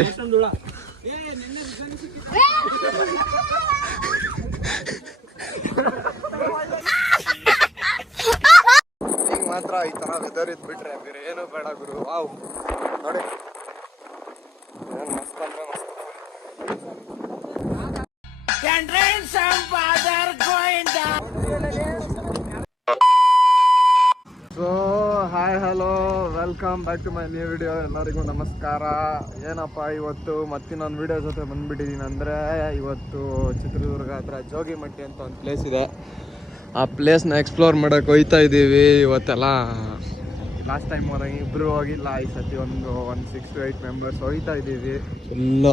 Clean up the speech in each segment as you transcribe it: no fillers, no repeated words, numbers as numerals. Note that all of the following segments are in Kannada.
ಈಗ ಮಾತ್ರ ಈ ತರ ವೆದರ್ ಇದ್ಬಿಟ್ರೆ ಬೇರೆ ಏನು ಬೇಡ ಗುರು. ವಾವ್ ನೋಡಿ ಮಸ್ತ್ ಅಂದ್ರೆ ಮಸ್ತ್. So hi hello welcome back to my new video. ಎಲ್ಲರಿಗೂ ನಮಸ್ಕಾರ. ಏನಪ್ಪ ಇವತ್ತು ಮತ್ತಿನ್ನೊಂದು ವಿಡಿಯೋ ಜೊತೆ ಬಂದ್ಬಿಟ್ಟಿದ್ದೀನಿ. ಅಂದರೆ ಇವತ್ತು ಚಿತ್ರದುರ್ಗ ಹತ್ರ ಜೋಗಿಮಟ್ಟಿ ಅಂತ ಒಂದು ಪ್ಲೇಸ್ ಇದೆ. ಆ ಪ್ಲೇಸ್ನ ಎಕ್ಸ್ಪ್ಲೋರ್ ಮಾಡೋಕ್ಕೆ ಹೋಗ್ತಾ ಇದ್ದೀವಿ. ಇವತ್ತೆಲ್ಲ ಲಾಸ್ಟ್ ಟೈಮ್ ಹೋದಾಗ ಇಬ್ಬರು ಹೋಗಿಲ್ಲ, ಈ ಸತಿ ಒಂದು 6 to 8 ಮೆಂಬರ್ಸ್ ಹೋಗ್ತಾ ಇದ್ದೀವಿ ಫುಲ್ಲು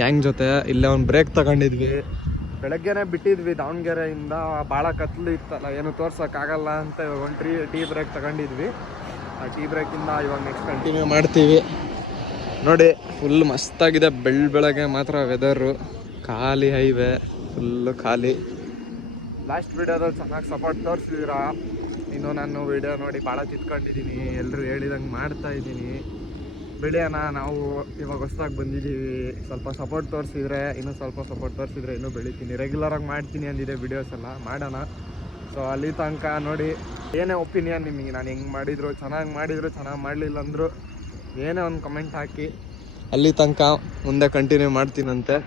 ಗ್ಯಾಂಗ್ ಜೊತೆ. ಇಲ್ಲೇ ಒಂದು ಬ್ರೇಕ್ ತಗೊಂಡಿದ್ವಿ. ಬೆಳಗ್ಗೆನೇ ಬಿಟ್ಟಿದ್ವಿ ದಾವಣಗೆರೆಯಿಂದ. ಭಾಳ ಕತ್ಲು ಇತ್ತಲ್ಲ, ಏನು ತೋರ್ಸೋಕ್ಕಾಗಲ್ಲ ಅಂತ ಇವಾಗ ಒಂದು ಟೀ ಬ್ರೇಕ್ ತಗೊಂಡಿದ್ವಿ. ಆ ಟೀ ಬ್ರೇಕಿಂದ ಇವಾಗ ನೆಕ್ಸ್ಟ್ ಕಂಟಿನ್ಯೂ ಮಾಡ್ತೀವಿ. ನೋಡಿ ಫುಲ್ ಮಸ್ತಾಗಿದೆ. ಬೆಳಗ್ಗೆ ಮಾತ್ರ ವೆದರು ಖಾಲಿ, ಹೈವೇ ಫುಲ್ಲು ಖಾಲಿ. ಲಾಸ್ಟ್ ವಿಡಿಯೋದಲ್ಲಿ ಚೆನ್ನಾಗಿ ಸಪೋರ್ಟ್ ತೋರಿಸಿದ್ದೀರಾ. ಇನ್ನು ನಾನು ವಿಡಿಯೋ ನೋಡಿ ಭಾಳ ತಿತ್ಕೊಂಡಿದ್ದೀನಿ. ಎಲ್ಲರೂ ಹೇಳಿದಂಗೆ ಮಾಡ್ತಾಯಿದ್ದೀನಿ. ಬೆಳೆಯೋಣ, ನಾವು ಇವಾಗ ಹೊಸ್ದಾಗಿ ಬಂದಿದ್ದೀವಿ. ಸ್ವಲ್ಪ ಸಪೋರ್ಟ್ ತೋರಿಸಿದ್ರೆ, ಇನ್ನೂ ಸ್ವಲ್ಪ ಸಪೋರ್ಟ್ ತೋರಿಸಿದ್ರೆ ಇನ್ನೂ ಬೆಳಿತೀನಿ. ರೆಗ್ಯುಲರಾಗಿ ಮಾಡ್ತೀನಿ ಅಂದಿದೆ ವಿಡಿಯೋಸ್ ಎಲ್ಲ, ಮಾಡೋಣ. ಸೊ ಅಲ್ಲಿ ತನಕ ನೋಡಿ ಏನೇ ಒಪಿನಿಯನ್ ನಿಮಗೆ, ನಾನು ಹೆಂಗೆ ಮಾಡಿದ್ರು, ಚೆನ್ನಾಗಿ ಮಾಡಲಿಲ್ಲ ಅಂದರು ಏನೇ ಒಂದು ಕಮೆಂಟ್ ಹಾಕಿ. ಅಲ್ಲಿ ತನಕ ಮುಂದೆ ಕಂಟಿನ್ಯೂ ಮಾಡ್ತೀನಂತೆ.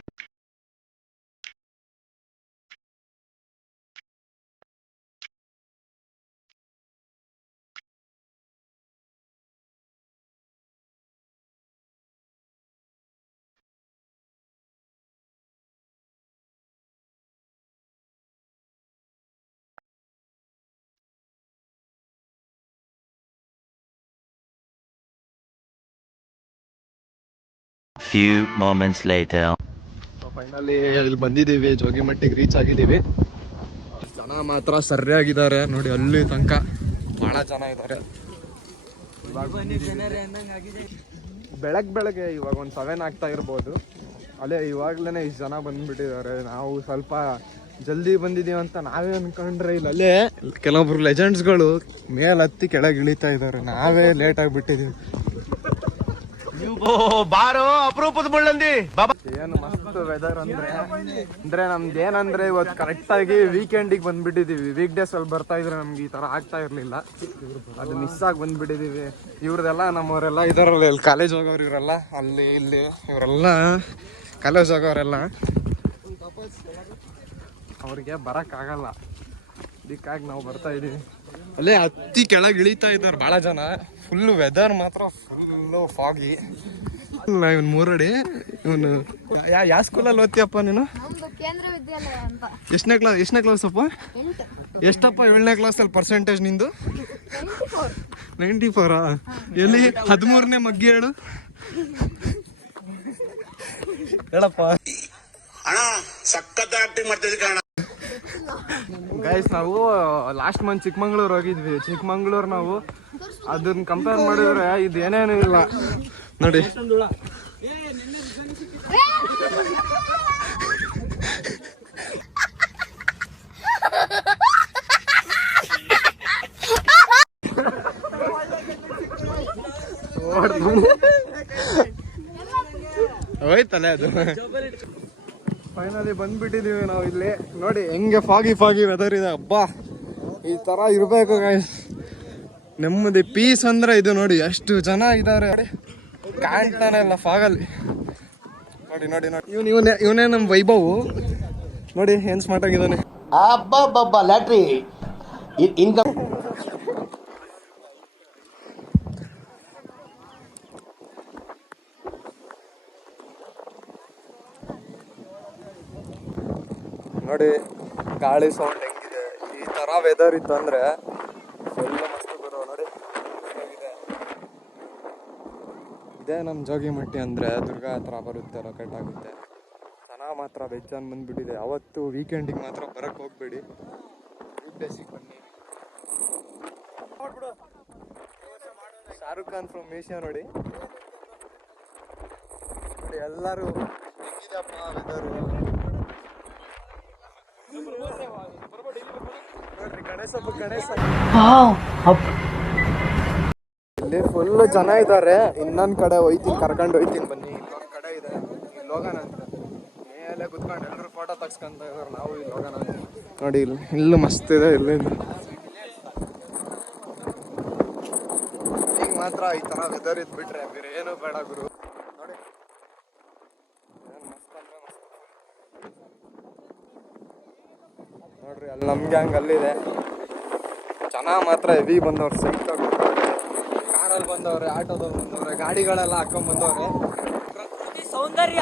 Few moments later. ಫೈನಲಿ ಇಲ್ಲಿ ಬಂದಿದ್ದೀವಿ, ಜೋಗಿಮಟ್ಟಿಗೆ ರೀಚ್ ಆಗಿದ್ದೀವಿ. ಜನ ಮಾತ್ರ ಸರಿಯಾಗಿದ್ದಾರೆ ನೋಡಿ. ಅಲ್ಲಿ ತನಕ ಭಾಳ ಜನ ಇದ್ದಾರೆ. ಬೆಳಗ್ಗೆ ಇವಾಗ ಒಂದು 7 ಆಗ್ತಾ ಇರ್ಬೋದು. ಅಲ್ಲೇ ಇವಾಗಲೇ ಇಷ್ಟು ಜನ ಬಂದುಬಿಟ್ಟಿದ್ದಾರೆ. ನಾವು ಸ್ವಲ್ಪ ಜಲ್ದಿ ಬಂದಿದ್ದೀವಿ ಅಂತ ನಾವೇ ಅಂದ್ಕೊಂಡ್ರೆ ಇಲ್ಲೇ ಕೆಲವೊಬ್ರು ಲೆಜೆಂಡ್ಸ್ಗಳು ಮೇಲೆ ಹತ್ತಿ ಕೆಳಗೆ ಇಳಿತಾ ಇದ್ದಾರೆ. ನಾವೇ ಲೇಟ್ ಆಗಿಬಿಟ್ಟಿದ್ದೀವಿ. ಬಾರೋ ಅಪರೂಪದ ಮುಳ್ಳಂದಿ. ಏನು ಮಸ್ತ್ ವೆದರ್ ಅಂದ್ರೆ ನಮ್ದು ಏನಂದ್ರೆ ಇವತ್ತು ಕರೆಕ್ಟಾಗಿ ವೀಕೆಂಡಿಗೆ ಬಂದ್ಬಿಟ್ಟಿದ್ದೀವಿ. ವೀಕ್ ಡೇಸ್ ಅಲ್ಲಿ ಬರ್ತಾ ಇದ್ರೆ ನಮ್ಗೆ ಈ ಥರ ಆಗ್ತಾ ಇರಲಿಲ್ಲ. ಅದು ಮಿಸ್ ಆಗಿ ಬಂದ್ಬಿಟ್ಟಿದ್ದೀವಿ. ಇವ್ರದೆಲ್ಲ ನಮ್ಮವರೆಲ್ಲ ಇದರಲ್ಲಿ ಇಲ್ಲಿ ಕಾಲೇಜ್ ಹೋಗೋರು, ಇವರೆಲ್ಲ ಅಲ್ಲಿ ಇಲ್ಲಿ ಇವರೆಲ್ಲ ಕಾಲೇಜ್ ಹೋಗೋರೆಲ್ಲ ಅವ್ರಿಗೆ ಬರೋಕ್ಕಾಗಲ್ಲ. ಇದಕ್ಕಾಗಿ ನಾವು ಬರ್ತಾ ಇದ್ದೀವಿ. ಅಲ್ಲೇ ಹತ್ತಿ ಕೆಳಗೆ ಇಳಿತಾ ಇದ್ದಾರೆ ಭಾಳ ಜನ. ಫುಲ್ಲು ವೆದರ್ ಮಾತ್ರ ಫುಲ್ಲು ಫಾಗಿ. ಇವನು ಮೂರಡಿ. ಇವನು ಯಾವ ಸ್ಕೂಲಲ್ಲಿ ಓದ್ತೀಯಪ್ಪ ನೀನು? ಎಷ್ಟನೇ ಕ್ಲಾಸ್ ಅಪ್ಪ? ಎಷ್ಟಪ್ಪ 7ನೇ ಕ್ಲಾಸಲ್ಲಿ ಪರ್ಸೆಂಟೇಜ್ ನಿಂದು? 94. ಎಲ್ಲಿ 13ನೇ ಮಗ್ಗಿ ಹೇಳು ಹೇಳಪ್ಪ. ಗೈಸ್, ನಾವು ಲಾಸ್ಟ್ ಮಂತ್ ಚಿಕ್ಕಮಂಗ್ಳೂರು ಹೋಗಿದ್ವಿ. ಚಿಕ್ಕಮಂಗ್ಳೂರು ನಾವು ಅದನ್ನ ಕಂಪೇರ್ ಮಾಡಿದ್ರೆ ಇದು ಏನೇನು ಇಲ್ಲ ನೋಡಿ. ಹೋಯ್ತಲ್ಲ ಅದು. ಫೈನಲಿ ಬಂದ್ಬಿಟ್ಟಿದೀವಿ ನಾವು ಇಲ್ಲಿ. ನೋಡಿ ಹೆಂಗೆ ಫಾಗಿ ವೆದರ್ ಇದೆ. ಹಬ್ಬ ಈ ತರ ಇರ್ಬೇಕು ಗೈಸ್. ನೆಮ್ಮದಿ ಪೀಸ್ ಅಂದ್ರೆ ಇದು. ನೋಡಿ ಎಷ್ಟು ಜನ ಇದ್ದಾರೆ, ಕಾಣ್ತಾನೆ ಇಲ್ಲ ಫಾಗಲ್ಲಿ. ನೋಡಿ ಇವನೇ ನಮ್ಮ ವೈಭವ್. ನೋಡಿ ಏನ್ ಸ್ಮಾರ್ಟ್ ಆಗಿದ್ದಾನೆ. ಲ್ಯಾಟ್ರಿ ಇನ್ಕಮ್. ನೋಡಿ ಗಾಳಿ ಸೌಂಡ್ ಹೆಂಗಿದೆ. ಈ ತರ ವೆದರ್ ಇತ್ತು ಅಂದ್ರೆ ಎಲ್ಲ ಮಸ್ತ್ ಬರೋ. ನೋಡಿ ಇದೇ ನಮ್ಮ ಜೋಗಿಮಟ್ಟಿ ಅಂದರೆ ದುರ್ಗಾ ಹತ್ರ ಬರುತ್ತೆ, ಲೊಕೇಟ್ ಆಗುತ್ತೆ. ಜನ ಮಾತ್ರ ಬೆಚ್ಚನ್ ಬಂದ್ಬಿಟ್ಟಿದೆ. ಅವತ್ತು ವೀಕೆಂಡಿಗೆ ಮಾತ್ರ ಬರಕ್ಕೆ ಹೋಗ್ಬೇಡಿ, ವೀಕ್ ಡೇಸಿಗೆ ಬನ್ನಿ. ಶಾರುಖ್ ಖಾನ್ ಫ್ರಮ್ ಏಷ್ಯಾ ನೋಡಿ ಎಲ್ಲರೂ ಹೆಂಗಿದೆಪ್ಪ ವೆದರು. ನೋಡ್ರಿ ಗಣೇಶ ಇಲ್ಲಿ ಫುಲ್ ಜನ ಇದ್ದಾರೆ. ಇನ್ನೊಂದ್ ಕಡೆ ಕರ್ಕೊಂಡು ಹೋಯ್ತೀನಿ ಬನ್ನಿ. ಇನ್ನೊಂದ್ ಕಡೆ ಹೋಗೋಣ ಅಂತ ಮೇಲೆ ಕುತ್ಕೊಂಡು ಎಲ್ಲರೂ ಫೋಟೋ ತೆಗ್ಸ್ಕೊಂತ ಇದಾರೆ. ನಾವು ಇಲ್ಲಿ ಹೋಗೋಣ ಅಂತ ನೋಡಿ. ಇಲ್ಲೂ ಮಸ್ತ್ ಇದೆ. ಇಲ್ಲಿಂದ ಈಗ ಮಾತ್ರ ಈ ಥರ ವೆದರ್ ಇದ್ಬಿಟ್ರೆ ಬೇರೆ ಏನು ಬೇಡ ಗುರು. ನೋಡಿ ನೋಡ್ರಿ ಅಲ್ಲಿ ನಮ್ಮ ಗ್ಯಾಂಗ್ ಅಲ್ಲಿದೆ. ಜನ ಮಾತ್ರ ಹೆವಿ ಬಂದವ್ರು. ಸೈಕಲ್ ಕಾರಲ್ಲಿ ಬಂದವ್ರೆ, ಆಟೋದವ್ರು ಬಂದವ್ರೆ, ಗಾಡಿಗಳೆಲ್ಲ ಹಾಕೊಂಡ್ ಬಂದವ್ರೆ. ಪ್ರಕೃತಿ ಸೌಂದರ್ಯ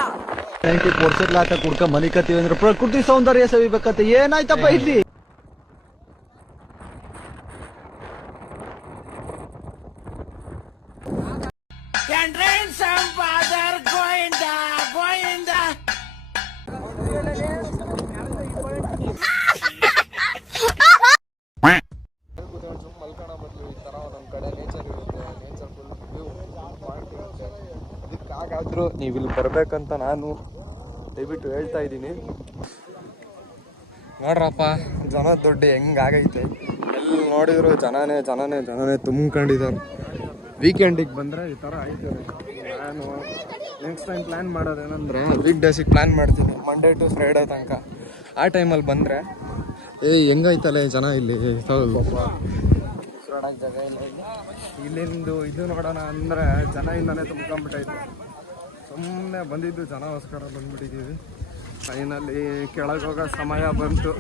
ಕೊಡ್ಸಿರ್ಲಾಕ ಕುಡ್ಕ ಮನಿಕತ್ತೀವಿ ಅಂದ್ರೆ ಪ್ರಕೃತಿ ಸೌಂದರ್ಯ ಸವಿಬೇಕಂತ ಏನಾಯ್ತಪ್ಪ ಇಲ್ಲಿ. ಮಲ್ಕೋಣ ಬದಲು ಈ ಥರ ನಮ್ಮ ಕಡೆ ನೇಚರ್ ಇರುತ್ತೆ. ನೇಚರ್ ಫುಲ್ ವ್ಯೂ ಪಾಯಿಂಟ್ ಇರುತ್ತೆ. ಅದಕ್ಕಾಗಾದ್ರೂ ನೀವು ಇಲ್ಲಿ ಬರ್ಬೇಕಂತ ನಾನು ದಯವಿಟ್ಟು ಹೇಳ್ತಾ ಇದ್ದೀನಿ. ನೋಡ್ರಪ್ಪ ಜನ ದೊಡ್ಡ ಹೆಂಗಾಗೈತೆ. ಎಲ್ಲಿ ನೋಡಿದ್ರು ಜನನೇ ತುಂಬ್ಕೊಂಡಿದ್ದಾರೆ. ವೀಕೆಂಡಿಗೆ ಬಂದರೆ ಈ ಥರ ಆಯ್ತದೆ. ನಾನು ನೆಕ್ಸ್ಟ್ ಟೈಮ್ ಪ್ಲ್ಯಾನ್ ಮಾಡೋದೇನೆಂದ್ರೆ ವೀಕ್ ಡೇಸಿಗೆ ಪ್ಲ್ಯಾನ್ ಮಾಡ್ತೀನಿ, ಮಂಡೇ ಟು ಫ್ರೈಡೇ ತನಕ. ಆ ಟೈಮಲ್ಲಿ ಬಂದರೆ ಹೆಂಗೈತಲ್ಲ ಜನ ಇಲ್ಲಿ. ಜಾಗ ಇಲ್ಲ ಇಲ್ಲಿಂದು ಇದು ನೋಡೋಣ ಅಂದರೆ ಜನ ಇಂದಾನೆ ತುಂಬ್ಕೊಂಡ್ಬಿಟ್ಟೈತೆ. ಸುಮ್ಮನೆ ಬಂದಿದ್ದು ಜನಗೋಸ್ಕರ ಬಂದ್ಬಿಟ್ಟಿದ್ದೀವಿ. ಫೈನಲಿ ಕೆಳಗೆ ಹೋಗೋ ಸಮಯ ಬಂತು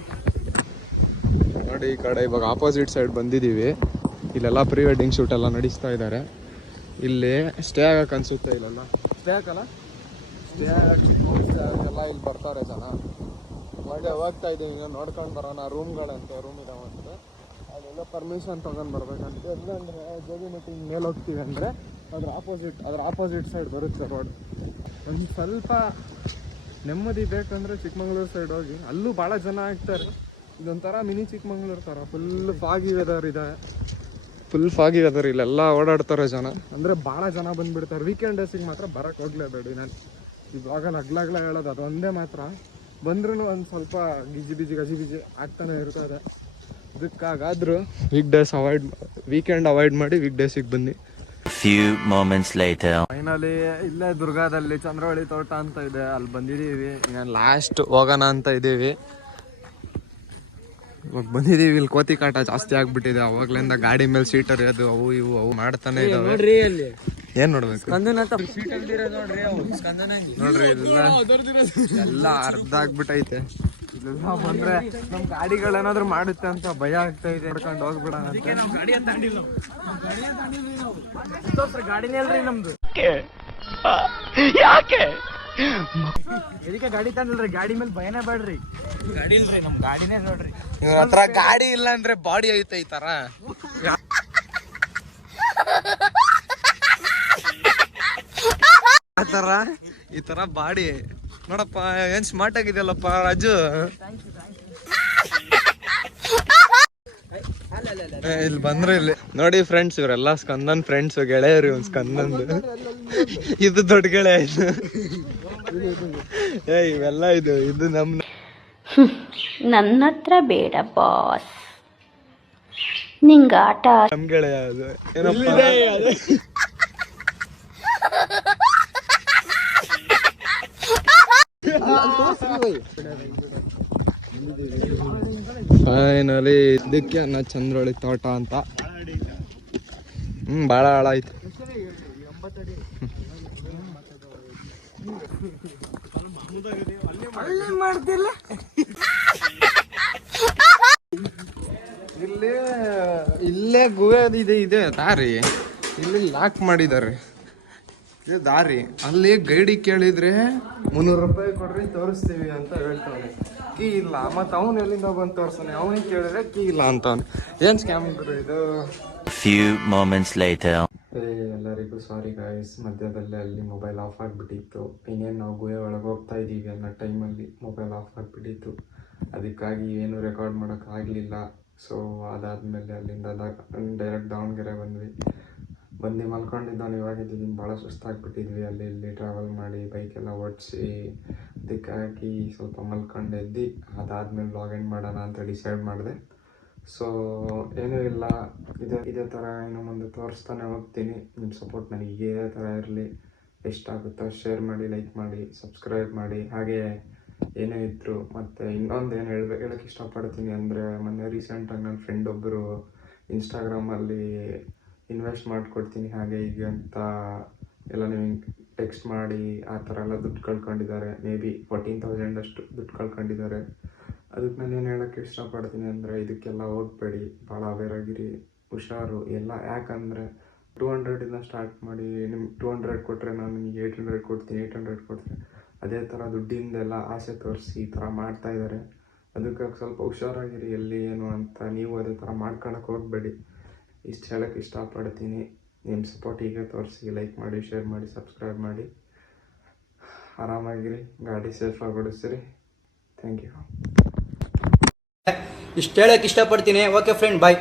ನೋಡಿ. ಈ ಕಡೆ ಇವಾಗ ಆಪೋಸಿಟ್ ಸೈಡ್ ಬಂದಿದ್ದೀವಿ. ಇಲ್ಲೆಲ್ಲ ಪ್ರೀ ವೆಡ್ಡಿಂಗ್ ಶೂಟ್ ಎಲ್ಲ ನಡೆಸ್ತಾ ಇದ್ದಾರೆ. ಇಲ್ಲಿ ಸ್ಟೇ ಆಗಕ್ಕೆ ಅನ್ಸುತ್ತೆ. ಇಲ್ಲೆಲ್ಲ ಸ್ಟೇ ಆಗಲ್ಲ, ಸ್ಟೇ ಎಲ್ಲ ಇಲ್ಲಿ ಬರ್ತಾರೆ ಜನ. ಒಳ್ಳೆ ಹೋಗ್ತಾ ಇದ್ದೀವಿ. ಈಗ ನೋಡ್ಕೊಂಡು ಬರೋಣ ರೂಮ್ಗಳಂತೆ. ರೂಮ್ ಇದಾವಂತೆ. ಅದೆಲ್ಲ ಪರ್ಮಿಷನ್ ತೊಗೊಂಡು ಬರ್ಬೇಕಂತ. ಎಲ್ಲಂದರೆ ಜೋಗಿ ಮೀಟಿಂಗ್ ಮೇಲೆ ಹೋಗ್ತೀವಿ ಅಂದರೆ ಅದ್ರ ಆಪೋಸಿಟ್ ಸೈಡ್ ಬರುತ್ತೆ ರೋಡ್. ಒಂದು ಸ್ವಲ್ಪ ನೆಮ್ಮದಿ ಬೇಕಂದರೆ ಚಿಕ್ಕಮಂಗ್ಳೂರು ಸೈಡ್ ಹೋಗಿ. ಅಲ್ಲೂ ಭಾಳ ಜನ ಆಗ್ತಾರೆ. ಇದೊಂಥರ ಮಿನಿ ಚಿಕ್ಕಮಂಗ್ಳೂರು ಥರ. ಫುಲ್ ಫಾಗಿ ವೆದರ್ ಇದೆ. ಇಲ್ಲೆಲ್ಲ ಓಡಾಡ್ತಾರೆ ಜನ. ಅಂದರೆ ಭಾಳ ಜನ ಬಂದುಬಿಡ್ತಾರೆ. ವೀಕೆಂಡ್ ಡೇಸಿಗೆ ಮಾತ್ರ ಬರೋಕ್ಕೆ ಹೋಗಲೇಬೇಡಿ. ನಾನು ಇವಾಗ ಹಗ್ಲಾಗ್ಲ ಹೇಳೋದು ಅದೊಂದೇ ಮಾತ್ರ. ಬಂದ್ರೂ ಒಂದು ಸ್ವಲ್ಪ ಗಜಿಬಿಜಿ ಆಗ್ತಾನೆ ಇರ್ತದೆ. ಇದಕ್ಕಾಗಾದ್ರೂ ವೀಕೆಂಡ್ ಅವಾಯ್ಡ್ ಮಾಡಿ ವೀಕ್ ಡೇಸಿಗೆ ಬನ್ನಿ. Few moments later. ಫೈನಲಿ ಇಲ್ಲೇ ದುರ್ಗಾದಲ್ಲಿ ಚಂದ್ರವಳ್ಳಿ ತೋಟ ಅಂತ ಇದೆ, ಅಲ್ಲಿ ಬಂದಿದ್ದೀವಿ. ಲಾಸ್ಟ್ ಹೋಗೋಣ ಅಂತ ಇದ್ದೀವಿ. ಇವಾಗ ಬಂದಿದ್ದೀವಿ. ಇಲ್ಲಿ ಕೋತಿ ಕಾಟ ಜಾಸ್ತಿ ಆಗ್ಬಿಟ್ಟಿದೆ. ಅವಾಗ್ಲಿಂದ ಗಾಡಿ ಮೇಲೆ ಸೀಟ್ ಅರಿಯೋದು ಅವು ಮಾಡ್ತಾನೆ ಇದಾವೆ. ಏನ್ ನೋಡ್ಬೇಕು ನೋಡ್ರಿ ಎಲ್ಲ ಅರ್ಧ ಆಗ್ಬಿಟ್ಟೈತೆ. ಇಲ್ಲೆಲ್ಲ ಬಂದ್ರೆ ನಮ್ ಗಾಡಿಗಳೇನಾದ್ರು ಮಾಡುತ್ತೆ ಅಂತ ಭಯ ಆಗ್ತಾ ಇದೆ. ನೋಡ್ಕೊಂಡು ಹೋಗ್ಬಿಡೋಣ ಅಂತ. ಗಾಡಿನೇ ಅಲ್ರಿ ನಮ್ದು. ಯಾಕೆ ಇದಕ್ಕೆ ಗಾಡಿ ತಂದಿಲ್ರಿ? ಗಾಡಿ ಮೇಲೆ ಭಯನೇ ಬೇಡ್ರಿ. ಗಾಡಿ ಇಲ್ರಿ, ನಮ್ ಗಾಡಿನೇ ನೋಡ್ರಿ. ಇವ್ರ ಹತ್ರ ಗಾಡಿ ಇಲ್ಲ ಅಂದ್ರೆ ಬಾಡಿ ಐತೆ ಈ ತರ. ಈ ತರ ಬಾಡಿ ನೋಡಪ್ಪ. ಏನ್ ಸ್ಮಾರ್ಟ್ ಆಗಿದೆಯಲ್ಲಪ್ಪ ರಾಜು. ಇಲ್ಲಿ ಬಂದ್ರೆ ಇಲ್ಲಿ ನೋಡಿ ಫ್ರೆಂಡ್ಸ್, ಇವರೆಲ್ಲ ಸ್ಕಂದನ್ ಫ್ರೆಂಡ್ಸ್, ಗೆಳೆಯರು. ಇವ್ನು ಸ್ಕಂದಂದು ಇದು ದೊಡ್ಡ ಗೆಳೆಯ. ಇದು ಇವೆಲ್ಲ ಇದು ನನ್ನ ಹತ್ರ ಬೇಡ ಬಾಸ್, ನಿಂಗ ಆಟ. ನಮ್ ಗೆಳೆಯ ಅದು ಏನಪ್ಪ. ಫೈನಲಿ ಇದಕ್ಕೆ ಚಂದ್ರವಳ್ಳಿ ತೋಟ ಅಂತ. ಭಾಳ ಹಾಳಾಯ್ತು. ಇಲ್ಲೇ ಗುಹೆ ಇದೆ ದಾರಿ. ಇಲ್ಲಿ ಲಾಕ್ ಮಾಡಿದ್ದಾರೆ. ಇದು ದಾರಿ. ಅಲ್ಲಿ ಗೈಡಿ ಕೇಳಿದ್ರೆ 300 ರೂಪಾಯಿ ಕೊಡ್ರಿ ತೋರಿಸ್ತೀವಿ ಅಂತ ಹೇಳ್ತಾನೆ. ಕೀ ಇಲ್ಲ. ಮತ್ತೆ ಅವನು ಎಲ್ಲಿಂದ ಬಂದು ತೋರಿಸ್ತಾನೆ. ಅವನಿಗೆ ಕೇಳಿದ್ರೆ ಕೀ ಇಲ್ಲ ಅಂತವನು. ಏನ್ ಸ್ಕ್ಯಾಮ್ ಇದು. Few moments later. ಎಲ್ಲರಿಗೂ ಸಾರಿ ಗಾಯ್ಸ್, ಮಧ್ಯದಲ್ಲೇ ಅಲ್ಲಿ ಮೊಬೈಲ್ ಆಫ್ ಆಗಿಬಿಟ್ಟಿತ್ತು. ಇನ್ನೇನು ನಾವು ಗುಹೆ ಒಳಗೆ ಹೋಗ್ತಾ ಇದ್ದೀವಿ ಅನ್ನೋ ಟೈಮಲ್ಲಿ ಮೊಬೈಲ್ ಆಫ್ ಆಗಿಬಿಟ್ಟಿತ್ತು. ಅದಕ್ಕಾಗಿ ಏನು ರೆಕಾರ್ಡ್ ಮಾಡೋಕ್ಕಾಗಲಿಲ್ಲ. ಸೊ ಅದಾದಮೇಲೆ ಅಲ್ಲಿಂದ ಡೈರೆಕ್ಟ್ ದಾವಣಗೆರೆ ಬಂದು ಮಲ್ಕೊಂಡಿದ್ದಾನೆ. ಇವಾಗಿದ್ದೀನಿ. ಭಾಳ ಸುಸ್ತಾಗ್ಬಿಟ್ಟಿದ್ವಿ. ಅಲ್ಲಿ ಇಲ್ಲಿ ಟ್ರಾವೆಲ್ ಮಾಡಿ ಬೈಕೆಲ್ಲ ಓಡಿಸಿ. ಅದಕ್ಕಾಗಿ ಸ್ವಲ್ಪ ಮಲ್ಕೊಂಡೆದ್ದು ಅದಾದಮೇಲೆ ವ್ಲಾಗ್ ಎಂಡ್ ಮಾಡೋಣ ಅಂತ ಡಿಸೈಡ್ ಮಾಡಿದೆ. ಸೊ ಏನೂ ಇಲ್ಲ, ಇದೇ ಥರ ಇನ್ನು ಮುಂದೆ ತೋರಿಸ್ತಾನೆ ಹೋಗ್ತೀನಿ. ನಿಮ್ಮ ಸಪೋರ್ಟ್ ನನಗೆ ಇದೇ ಥರ ಇರಲಿ. ಇಷ್ಟ ಆಗುತ್ತೋ ಶೇರ್ ಮಾಡಿ, ಲೈಕ್ ಮಾಡಿ, ಸಬ್ಸ್ಕ್ರೈಬ್ ಮಾಡಿ. ಹಾಗೆ ಏನೇ ಇದ್ದರು ಮತ್ತು ಇನ್ನೊಂದು ಏನು ಹೇಳಕ್ಕೆ ಇಷ್ಟಪಡ್ತೀನಿ ಅಂದರೆ, ಮೊನ್ನೆ ರೀಸೆಂಟಾಗಿ ನನ್ನ ಫ್ರೆಂಡ್ ಒಬ್ಬರು ಇನ್ಸ್ಟಾಗ್ರಾಮಲ್ಲಿ ಇನ್ವೆಸ್ಟ್ ಮಾಡಿಕೊಡ್ತೀನಿ ಹಾಗೆ ಹೀಗೆ ಅಂತ ಎಲ್ಲ ನಿಮಗೆ ಟೆಕ್ಸ್ಟ್ ಮಾಡಿ ಆ ಥರ ಎಲ್ಲ ದುಡ್ಡು ಕಳ್ಕೊಂಡಿದ್ದಾರೆ. ಮೇ ಬಿ 14,000 ಅಷ್ಟು ದುಡ್ಡು ಕಳ್ಕೊಂಡಿದ್ದಾರೆ. ಅದಕ್ಕೆ ನಾನು ಏನು ಹೇಳೋಕ್ಕೆ ಇಷ್ಟಪಡ್ತೀನಿ ಅಂದರೆ, ಇದಕ್ಕೆಲ್ಲ ಹೋಗಬೇಡಿ, ಭಾಳ ಅವೇರ್ ಆಗಿರಿ, ಹುಷಾರು ಎಲ್ಲ. ಯಾಕಂದರೆ 200 ಸ್ಟಾರ್ಟ್ ಮಾಡಿ ನಿಮ್ಗೆ 200 ಕೊಟ್ಟರೆ ನಾನು ನಿಮಗೆ 800 ಕೊಡ್ತೀನಿ, 800 ಕೊಡ್ತೀನಿ, ಅದೇ ಥರ ದುಡ್ಡಿಂದೆಲ್ಲ ಆಸೆ ತೋರಿಸಿ ಈ ಥರ ಮಾಡ್ತಾಯಿದ್ದಾರೆ. ಅದಕ್ಕೆ ಸ್ವಲ್ಪ ಹುಷಾರಾಗಿರಿ ಎಲ್ಲಿ ಏನು ಅಂತ. ನೀವು ಅದೇ ಥರ ಮಾಡ್ಕೊಳಕ್ಕೆ ಹೋಗಬೇಡಿ. ಇಷ್ಟು ಹೇಳೋಕ್ಕೆ ಇಷ್ಟಪಡ್ತೀನಿ. ನಿಮ್ಮ ಸಪೋರ್ಟ್ ಹೀಗೆ ತೋರಿಸಿ, ಲೈಕ್ ಮಾಡಿ, ಶೇರ್ ಮಾಡಿ, ಸಬ್ಸ್ಕ್ರೈಬ್ ಮಾಡಿ. ಆರಾಮಾಗಿರಿ, ಗಾಡಿ ಸೇಫಾಗಿ ಓಡಿಸಿರಿ. Thank you. ಇಷ್ಟು ಹೇಳಕ್ಕೆ ಇಷ್ಟಪಡ್ತೀನಿ. ಓಕೆ ಫ್ರೆಂಡ್, ಬಾಯ್.